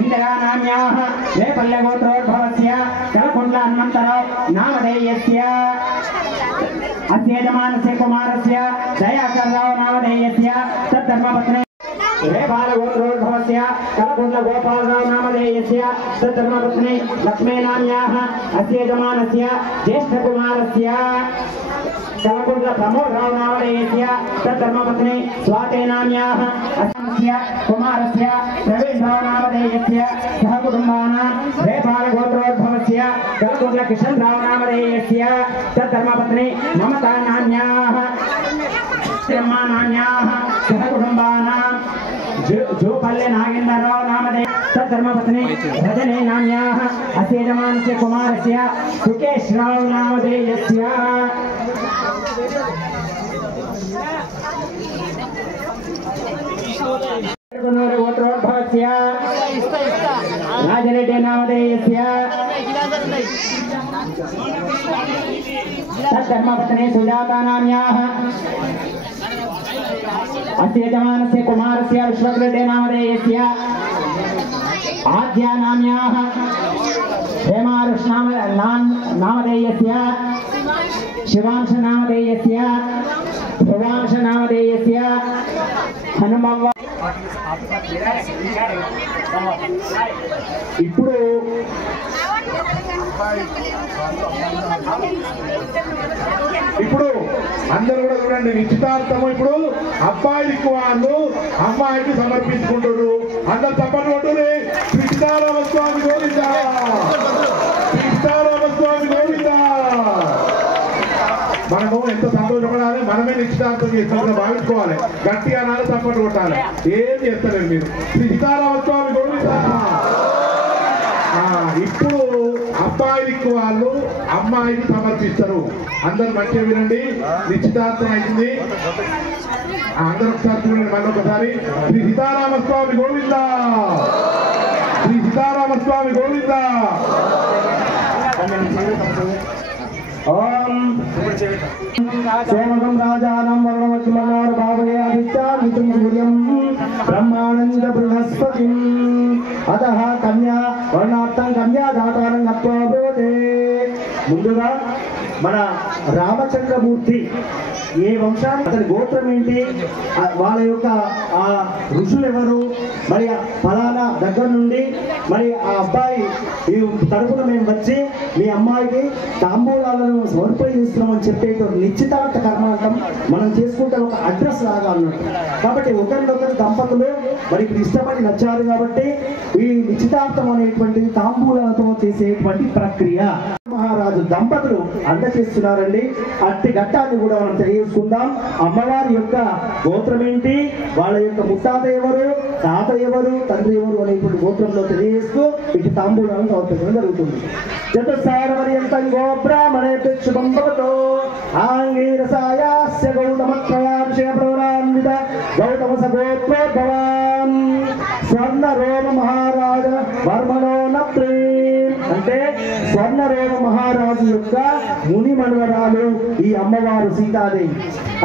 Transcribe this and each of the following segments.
ఇందిరానామ్యాః రేపల్లెగోత్రోద్భవస్య కలకుండ్ల హనుమంతరావ్ నామధేయస్య అస్య యజమానస్య కుమారస్య దయాకర్రావ్ నామధేయస్య తద్ధర్మపత్ని రేపాలగోత్రోద్భవస్య కలకుండ్ల గోపాలరావ్ నామధేయస్య తద్ధర్మపత్ని లక్ష్మీనామ్యాః అస్య యజమానస్య జ్యేష్ఠకుమారస్య కలకుండ్ల ప్రమోదరావ్ నామధేయస్య తద్ధర్మపత్ని స్వాతేనామ్యాః అస్య కుమారస్య ప్రవీణరావ్ నామధేయస్య సహకుటుంబానాం రేపాలగోత్రోద్భవస్య కలకుండ్ల కిషన్రావ్ నామధేయస్య తద్ధర్మపత్ని మమతానామ్యాః నామ్యాః సహకుటుంబానాం జోపల్లె నాగేంద్రరావ్ నామధేయ తద్ధర్మపత్ని రజనీ నామ్యాః అస్య యజమానస్య కుమారస్య సుకేష్ రావ్ నామధేయస్య గోత్రోద్భవస్య రాజరెడ్డి నామధేయస్య తద్ధర్మపత్ని సుజాతా నామ్యాః అస్య యజమానస్య కుమారస్య విశ్వక్రెడ్డి నామధేయస్య ఆద్యా నామ్యాః హేమారుష్ నామధేయస్య శివాంశ నామధేయస్య భువాంశ నామధేయస్య హనుమవ్వ. ఇప్పుడు అందరూ కూడా చూడండి, నిశ్చితార్థము ఇప్పుడు అబ్బాయికి వాళ్ళు అమ్మాయికి సమర్పించుకుంటారు. అందరు తప్పని ఉంటుంది. సీతారామస్వామి గోవిందా, సీతారామస్వామి గోవిందా. మనము ఎంత సంతోషపడాలి, మనమే నిశ్చితార్థం చేస్తున్నా భావించుకోవాలి. గట్టిగా అనాలి, తప్పని కొట్టాలి. ఏం చేస్తలేదు మీరు. సీతారామస్వామి గోవిందా. ఇప్పుడు అబ్బాయికి వాళ్ళు అమ్మాయికి సమర్పిస్తారు. అందరు మంచిగా వినండి. నిశ్చితార్థం అయింది. అందరూ ఒకసారి చూడండి, మళ్ళీ ఒకసారి. శ్రీ సీతారామస్వామి గోవిందా, శ్రీ సీతారామస్వామి గోవిందా. ఓం సోమగం రాజానం వర్ణవత్మనార్ భావే అభిత్యామితం సూర్యం బ్రహ్మానంద బృహస్పతిం అతః కన్యా వర్ణార్థం కన్యాదాతారం గత్వా భవతే. ముందుగా మన రామచంద్రమూర్తి ఏ వంశాన్ని, అతని గోత్రం ఏంటి, వాళ్ళ యొక్క ఆ ఋషులు ఎవరు, మరి ఫలానా దగ్గర నుండి మరి ఆ అబ్బాయి ఈ తరపున మేము వచ్చి మీ అమ్మాయికి తాంబూలాలను సమర్పిస్తున్నామని చెప్పేటువంటి నిశ్చితార్థ కర్మాంతం మనం చేసుకుంటే ఒక అడ్రస్ లాగా అన్నట్టు. కాబట్టి ఒకరినొకరు దంపతులు మరి ఇష్టపడి నచ్చారు కాబట్టి ఈ నిశ్చితార్థం అనేటువంటి తాంబూలాలతో చేసేటువంటి ప్రక్రియ మహారాజు దంపతులు అందజేస్తున్నారండి. అట్టి ఘట్టాన్ని కూడా మనం తెలియజేసుకుందాం. అమ్మవారి యొక్క గోత్రం ఏంటి, వాళ్ళ యొక్క ముత్తాత ఎవరు, తాత ఎవరు, తండ్రి ఎవరు అనేటువంటి గోత్రంలో తెలియజేస్తూ ఇటు తాంబూలాలను సమర్పించడం జరుగుతుంది. చతుస్సారవర్యంతం గోబ్రాహ్మణేభ్యక్షుభం భవతో ఆంగీరసాయాస్య గౌతమత్రయాభిషేక ప్రవరాన్విత గౌతమ సగోత్రోద్భవాన్ స్వర్ణరోమ మహారాజ వర్మణో నప్రీ. అంటే స్వర్ణరోమ మహారాజు యొక్క ముని మనవరాలు ఈ అమ్మవారు సీతాదేవి.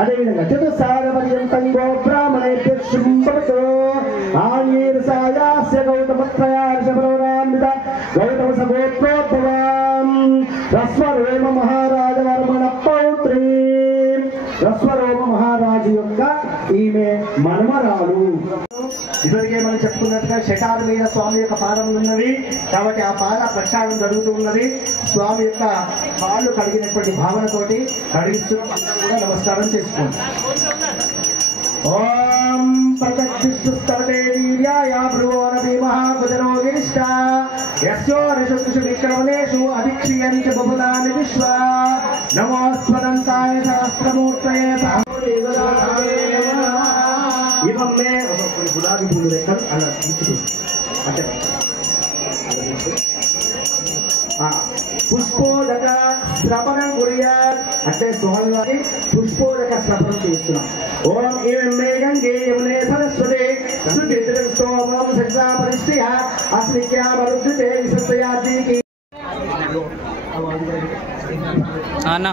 అదేవిధంగా చతుస్సారవర్యంతం గోబ్రాహ్మణేభ్యక్షుభం భవతో ఆంగీరసాయాస్య గౌతమత్రయాభిషేక ప్రవరాన్విత గౌతమ సగోత్రోద్భవాన్ రస్వరోమ మహారాజ వర్మణ పౌత్రీ. రస్వరోమ మహారాజు యొక్క ఈమె మనమరాలు. ఇప్పటికే మనం చెప్పుకున్నట్టుగా శటాల మీద స్వామి యొక్క పాదములు ఉన్నవి కాబట్టి ఆ పాద ప్రక్షాళన జరుగుతూ ఉన్నది. స్వామి యొక్క కాళ్ళు కడిగినటువంటి భావనతోటి కడిగిస్తూ కూడా నమస్కారం చేసుకోండి. ఓం ప్రత్యక్షుస్తవతే వీర్యాయ భ్రువోనపి మహాభుజనోగిరిష్ట యస్యోరిషు విక్రమణేషు అధిక్ష్యంతి బహుళాని విశ్వ నమోస్వదంతాయ సహస్రమూర్తయే ఇవం మే గులాబీ పూలు రెక్కలు అలా తీసుకుంది. అంటే పుష్పోదక శ్రవణం గురియాత్ అంటే స్వామివారి పుష్పోదక శ్రవణం చేస్తున్నాం. ఓం ఏం మే గంగే యమునే సరస్వతి సుచిత్రస్తోమం సజ్జా పరిష్ఠియ అస్మిక్యామరుద్ధితే విసర్జయాదీకి. అన్న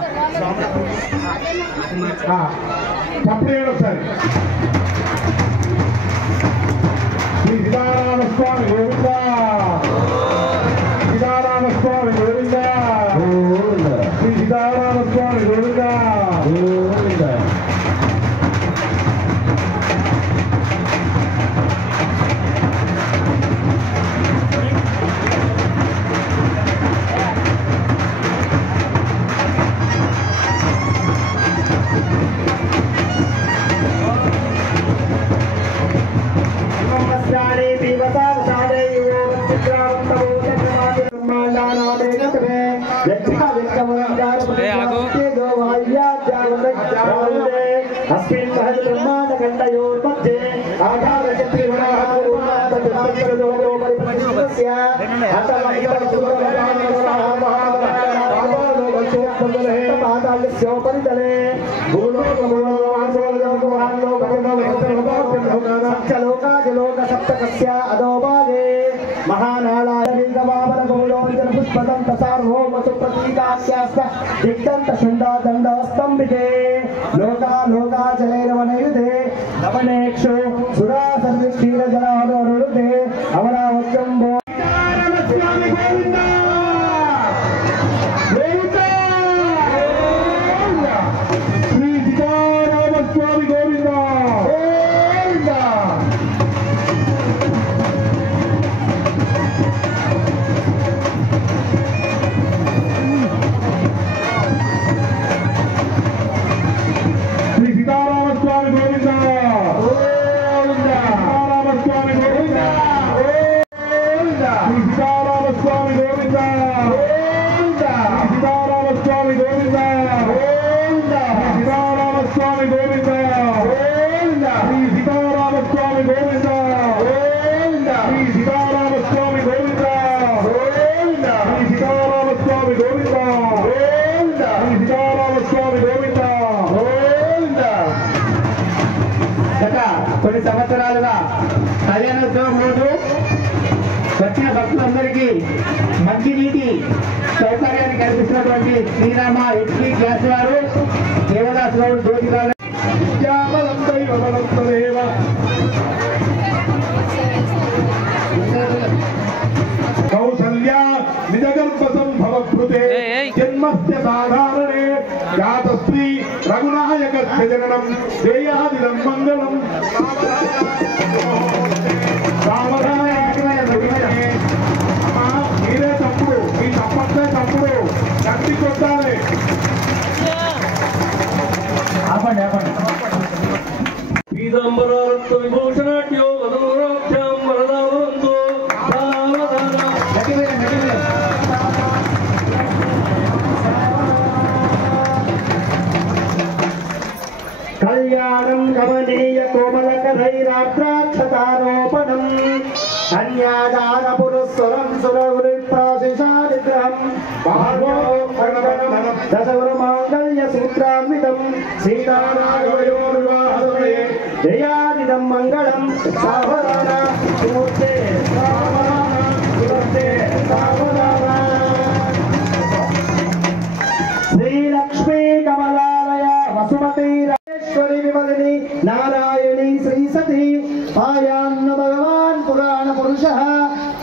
తప్పుడు ఒకసారి శ్రీ సీతారామస్వామి గోవిందా. लोका लोका जलैरवनयुते नवनेक्षु सुरा सर्वे क्षीर जलावरुते अमरावत्यंबो सीतारामस्वामी गोविंद श्री सीतारामस्वामी गोविंद కొన్ని సంవత్సరాలుగా కళ్యాణోత్సవం రోజు వచ్చిన భక్తులందరికీ మంచినీటి సౌకర్యాన్ని కల్పిస్తున్నటువంటి శ్రీరామ హెచ్పి గ్యాస్ వారు దేవదాస్ గౌడ్ జ్యోతిరావు కౌసల్యా నిజగర్భ సంభవృతే జన్మస్య సాధారణే జాతశ్రీ రఘునాయకస్య జననం దేయాదిదం మంగళం మీరే తప్పుడు మీ తప్పంతే తప్పుడు కంటి కొట్టాలి ఆపండి ఆపండి పీతాంబరరత్న విభూషణాట్యో వదనోరాభ్యాం వరదావంతో కళ్యాణం గమనీయ కోమలకరైరాత్రాక్షతారోపణం కన్యాదాన పురస్వరం సురవృత్తాశిషానిగ్రహం దశవర మాంగళ్య సూత్రాన్వితం సీతారాఘవయోర్వివాహసమయే జయాదిదం మంగళం సావధాన సుమూర్తే సావధాన సుమూర్తే సావధాన శ్రీలక్ష్మీ కమలాలయ వసుమతి రాజేశ్వరి విమలిని నారాయణి శ్రీ సతి పాయాన్న భగవాన్ పురాణ పురుష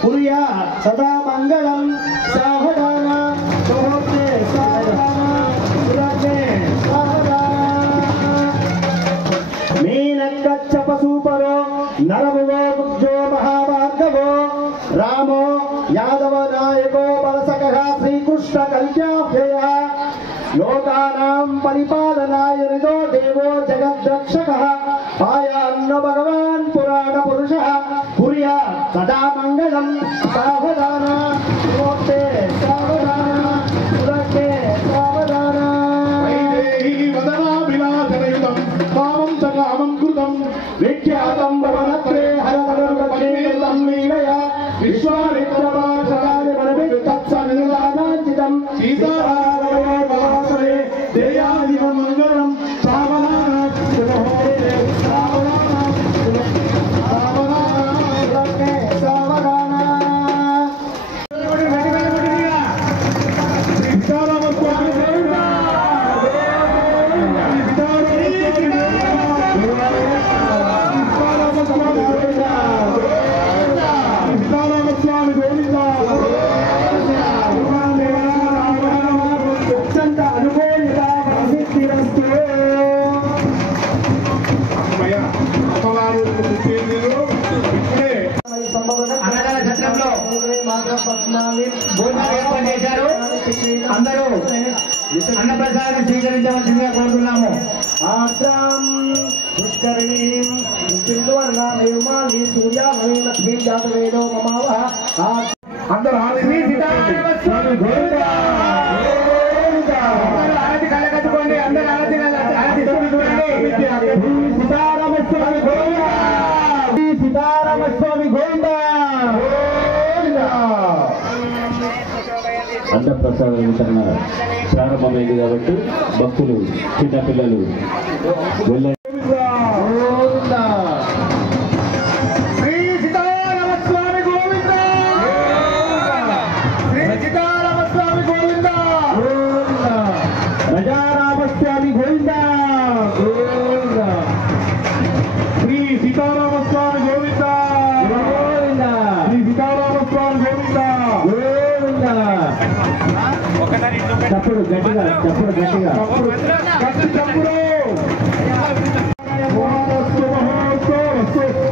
పుర్యా సదా మంగళం సావధాన సుమూర్తే సావధాన సురతే సావధాన మీనక్కచ్చప సూపరో నరభువో ముగ్జో మహాభార్గవో రామో యాదవ నాయకో బలసకః శ్రీకృష్ణ కల్యాభ్యయ లోకానాం పరిపాలనాయ నిదో దేవో జగద్రక్షకః పాయాన్న భగవాన్ పురాణ పురుషః పుర్యా సదా మంగళం సావధాన సుమూర్తే సావధాన సురతే సావధాన వైదేహి వదనాభిలాషణయుతం కామం సకామం కృతం విఖ్యాతం భవనత్రే హరధనుర్వచ్చేతం లీలయా విశ్వామిత్రపాఠాయ మనవిత్తత్సన్నిధానాంచితం సీతారామయోర్వాసరే దేయాదిదం మంగళం సావధాన సుమూర్తే సావధాన సురతే సావధాన సీతారామస్వామి గోవింద సీతారామస్వామి గోవింద అత్యంత అనుకూలిత ప్రసిద్ధిరస్తు అమ్మయ్య అమ్మవారు పుట్టినరోజు ఇప్పుడే అన్నదాన సత్రంలో భోజనాలు ఏర్పాటు చేశారు. అందరూ అన్నప్రసాదం స్వీకరించవలసిందిగా కోరుతున్నాము. ఆద్రాం పుష్కరిణీం సింధువర్ణామేమాలి సూర్యామణి లక్ష్మీ జాతవేదో మమావః అందరూ శ్రీ సీతారామస్వామి గోవింద ఆరతి కళ్ళకట్టుకోండి. అందరూ ఆరతి చూడండి. సీతారామస్వామి గోవింద శ్రీ సీతారామస్వామి గోవింద అన్న ప్రసాద వితరణ ప్రారంభమైంది కాబట్టి భక్తులు చిన్నపిల్లలు వెళ్ళ గజారామస్వామి గోవింద గోవింద శ్రీ సీతారామస్వామి గోవింద గోవింద శ్రీ సీతారామస్వామి గోవింద గోవింద చప్పుడు గట్టిగా చప్పుడు గట్టిగా కత్తి చప్పుడు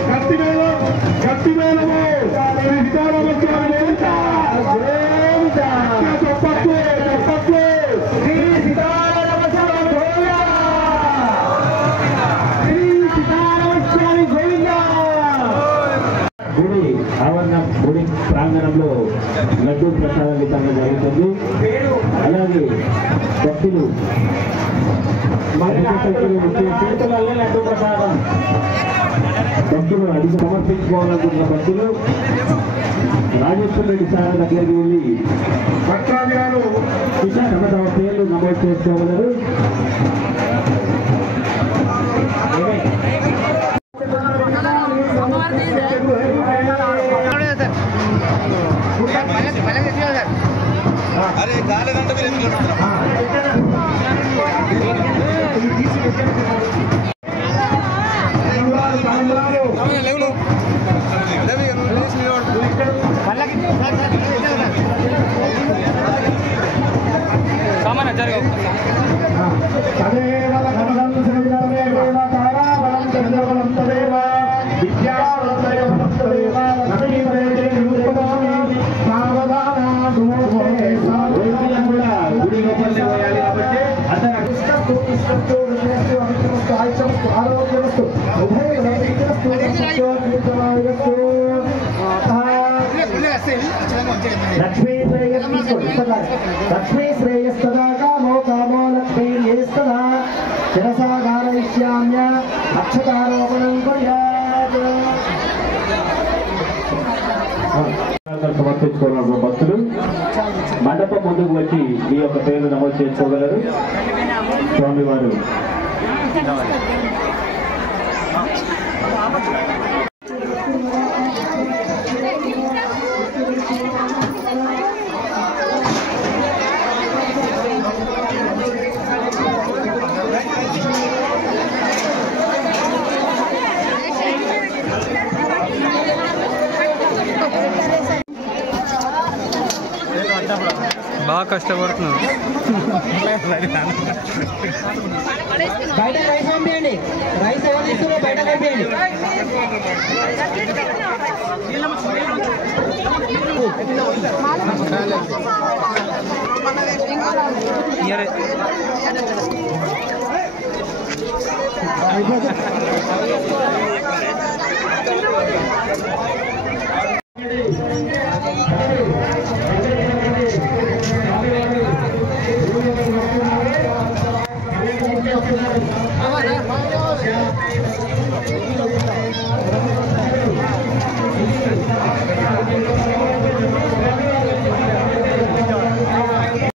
కత్తి మేళం కత్తి మేళము శ్రీ సీతారామస్వామి గోవింద గోవింద చెప్పట్లు చెప్పట్లు శ్రీ సీతారామస్వామి గోవింద శ్రీ సీతారామస్వామి గోవింద గుడి ఆవరణ గుడి ప్రాంగణంలో లడ్డూ ప్రసాద వితరణ జరుగుతుంది. అలాగే భక్తులు చేతులలో లడ్డూ ప్రసాదం భక్తులు అడిగి సమర్పించుకోవాలనుకున్న భక్తులు రాజేశ్వర రెడ్డి సార్ దగ్గరికి వెళ్ళి భక్తాదిగారు తమ పేర్లు నమోదు చేసుకోగలరు. అరే కాలేదంటే మీరు ఎందుకు సామాన్య జరగవు లక్ష్మీ శ్రేయస్తదా కామో కామో లక్ష్మీ యేస్తదా శిరసాగారయిష్యామ్య అక్షతారోపణం కుర్యాత్. సమర్పించుకోవాలన్న భక్తులు మండపం ముందుకు వచ్చి మీ యొక్క పేరు నమోదు చేసుకోగలరు. స్వామివారు బాగా కష్టపడుతున్నాను. బయట రైస్ పంపించండి. రైస్ ఎవరు ఇస్తున్నారో బయట పంపించండి. ఇయర్